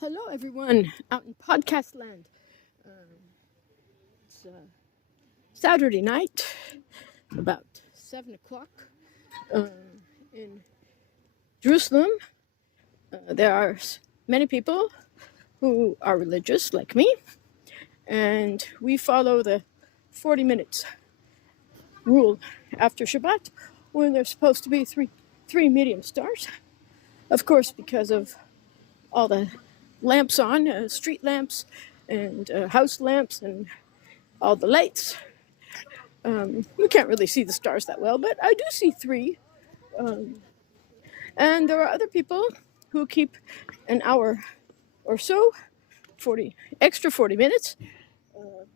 Hello, everyone, out in podcast land. It's Saturday night, about 7 o'clock in Jerusalem. There are many people who are religious, like me, and we follow the 40 minutes rule after Shabbat, when there's supposed to be three medium stars. Of course, because of all the lamps on, street lamps and house lamps and all the lights. We can't really see the stars that well, but I do see three. And there are other people who keep an hour or so, 40 minutes,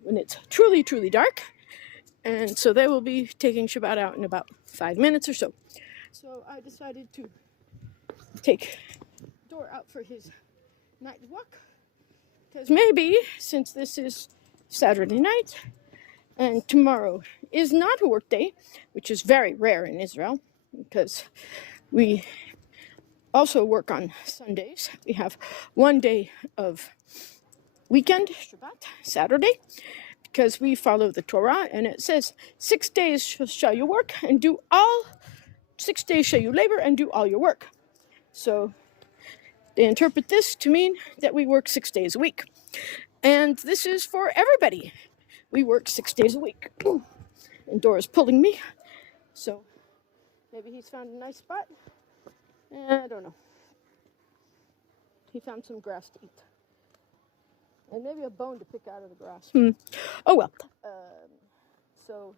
when it's truly, truly dark. And so they will be taking Shabbat out in about 5 minutes or so. So I decided to take Dor out for his night walk, because maybe, since this is Saturday night and tomorrow is not a work day, which is very rare in Israel, because we also work on Sundays. We have one day of weekend, Shabbat, Saturday, because we follow the Torah, and it says 6 days shall you work and do all, 6 days shall you labor and do all your work. So they interpret this to mean that we work 6 days a week. And this is for everybody. We work 6 days a week. And Dora's pulling me. So maybe he's found a nice spot. I don't know. He found some grass to eat. And maybe a bone to pick out of the grass. Oh well. So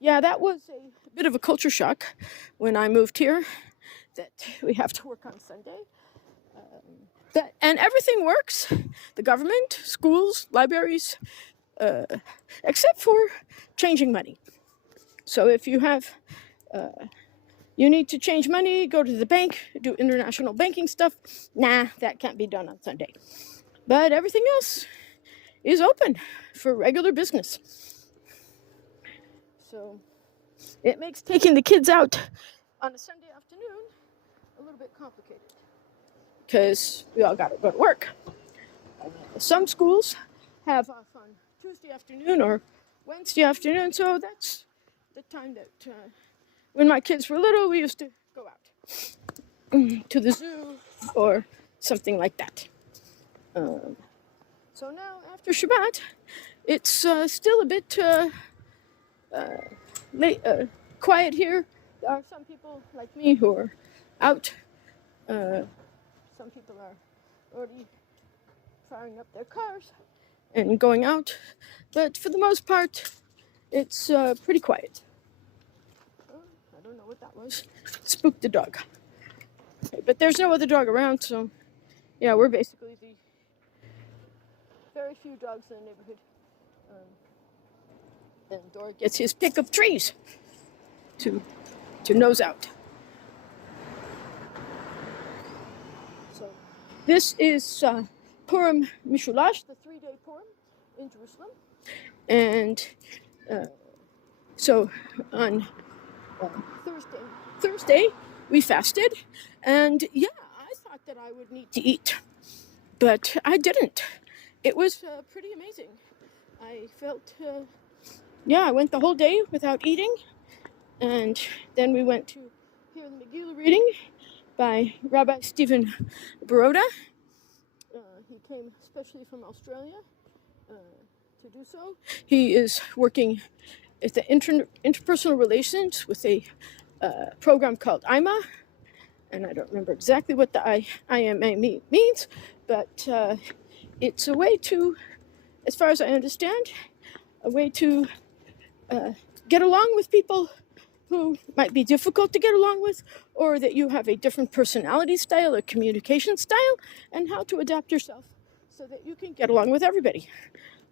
yeah, that was a bit of a culture shock when I moved here, that we have to work on Sunday. And everything works. The government, schools, libraries, except for changing money. So if you have, you need to change money, go to the bank, do international banking stuff. Nah, that can't be done on Sunday. But everything else is open for regular business. So it makes taking the kids out on a Sunday afternoon a little bit complicated, because we all got to go to work. Some schools have off on Tuesday afternoon or Wednesday afternoon, so that's the time that when my kids were little, we used to go out to the zoo or something like that. So now, after Shabbat, it's still a bit quiet here. There are some people like me who are out. Some people are already firing up their cars and going out. But for the most part, it's pretty quiet. I don't know what that was. Spooked the dog. But there's no other dog around, so yeah, we're basically the very few dogs in the neighborhood. And Dora gets his pick of trees to nose out. So this is Purim Mushlash, the 3-day Purim in Jerusalem. And so on Thursday, we fasted. And yeah, I thought that I would need to eat, but I didn't. It was pretty amazing. I felt, I went the whole day without eating. And then we went to hear the Megillah reading by Rabbi Stephen Boroda. He came especially from Australia to do so. He is working at the interpersonal relations with a program called IMA. And I don't remember exactly what the IMA means, but it's a way to, as far as I understand, a way to get along with people who might be difficult to get along with, or that you have a different personality style or communication style, and how to adapt yourself so that you can get along with everybody.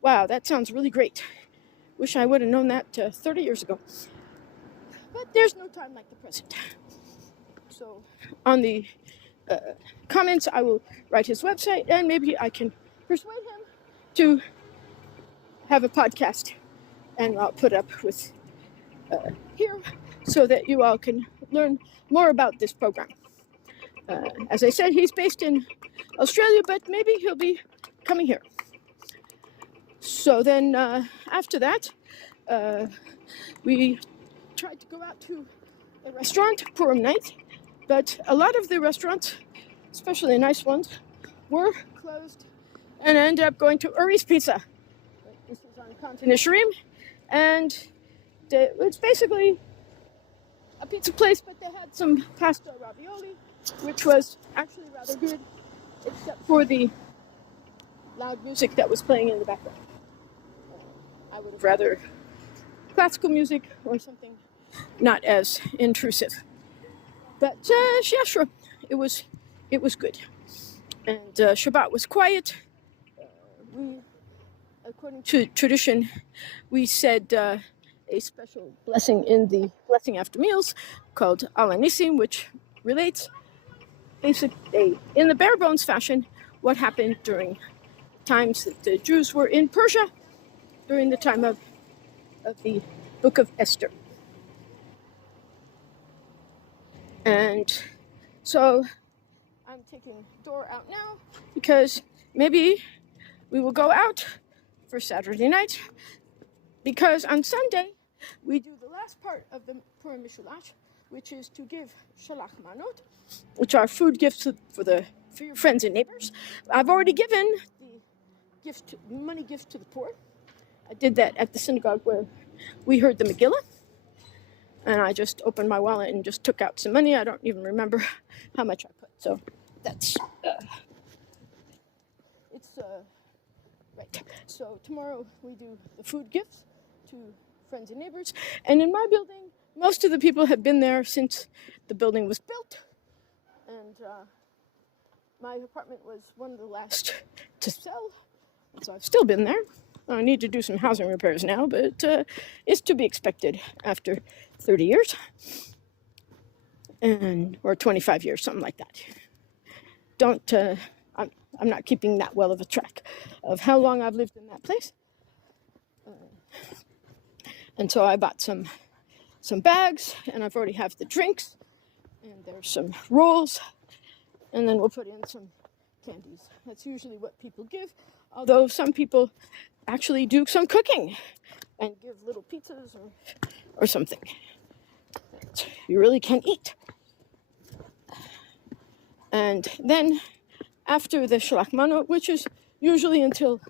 Wow, that sounds really great. Wish I would have known that 30 years ago. But there's no time like the present. So on the comments, I will write his website, and maybe I can persuade him to have a podcast, and I'll put up with here so that you all can learn more about this program. As I said, he's based in Australia, but maybe he'll be coming here. So then after that, we tried to go out to a restaurant, Purim night, but a lot of the restaurants, especially the nice ones, were closed, and I ended up going to Uri's Pizza. This is on Continent Purim, and it's basically a pizza place, but they had some pasta ravioli, which was actually rather good, except for the loud music that was playing in the background. I would have rather classical music or something not as intrusive. But yeah, sure, it was good. And Shabbat was quiet. We, according to tradition, we said a special blessing in the blessing after meals called Al Anisim, which relates basically in the bare bones fashion what happened during times that the Jews were in Persia during the time of the book of Esther. And so I'm taking Dora out now because maybe we will go out for Saturday night, because on Sunday we do the last part of the Purim Mushlash, which is to give shalach manot, which are food gifts for your friends and neighbors. I've already given the money gift to the poor. I did that at the synagogue where we heard the Megillah, and I just opened my wallet and just took out some money. I don't even remember how much I put. So that's right. So tomorrow we do the food gifts to friends and neighbors. And in my building, most of the people have been there since the building was built. And my apartment was one of the last to sell. So I've still been there. I need to do some housing repairs now, but it's to be expected after 30 years. Or 25 years, something like that. I'm not keeping that well of a track of how long I've lived in that place. And so I bought some bags, and I've already have the drinks, and there's some rolls, and then we'll put in some candies. That's usually what people give, although some people actually do some cooking and give little pizzas or something that you really can eat. And then after the shalach manot, which is usually until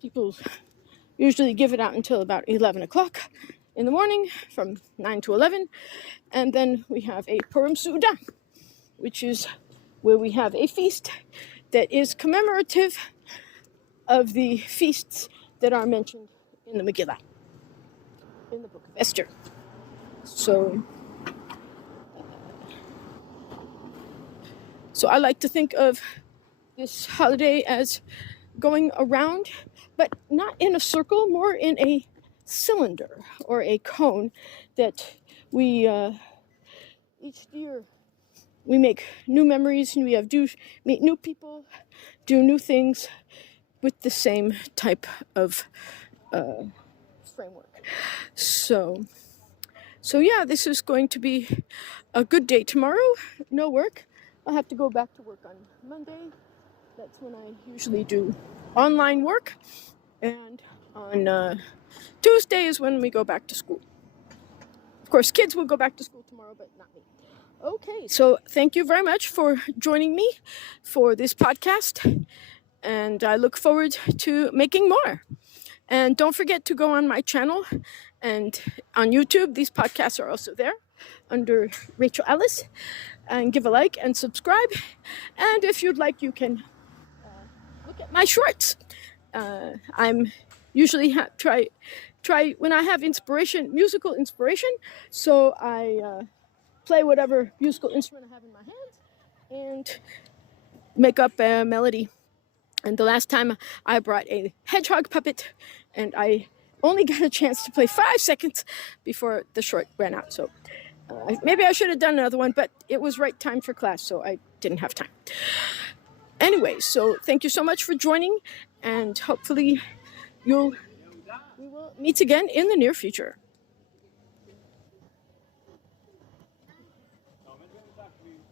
people usually give it out until about 11 o'clock in the morning, from 9 to 11. And then we have a Purim Suda, which is where we have a feast that is commemorative of the feasts that are mentioned in the Megillah, in the book of Esther. So I like to think of this holiday as going around, but not in a circle, more in a cylinder or a cone, that we each year we make new memories, and we meet new people, do new things with the same type of framework. So yeah, this is going to be a good day tomorrow. No work. I'll have to go back to work on Monday. That's when I usually do online work. And on Tuesday is when we go back to school. Of course, kids will go back to school tomorrow, but not me. Okay, so thank you very much for joining me for this podcast. And I look forward to making more. And don't forget to go on my channel and on YouTube. These podcasts are also there under Rachael Alice. And give a like and subscribe. And if you'd like, you can look at my shorts. I'm usually try when I have musical inspiration. So I play whatever musical instrument I have in my hands and make up a melody. And the last time I brought a hedgehog puppet, and I only got a chance to play 5 seconds before the short ran out. So maybe I should have done another one, but it was right time for class, so I didn't have time. Anyway, so thank you so much for joining, and hopefully we will meet again in the near future.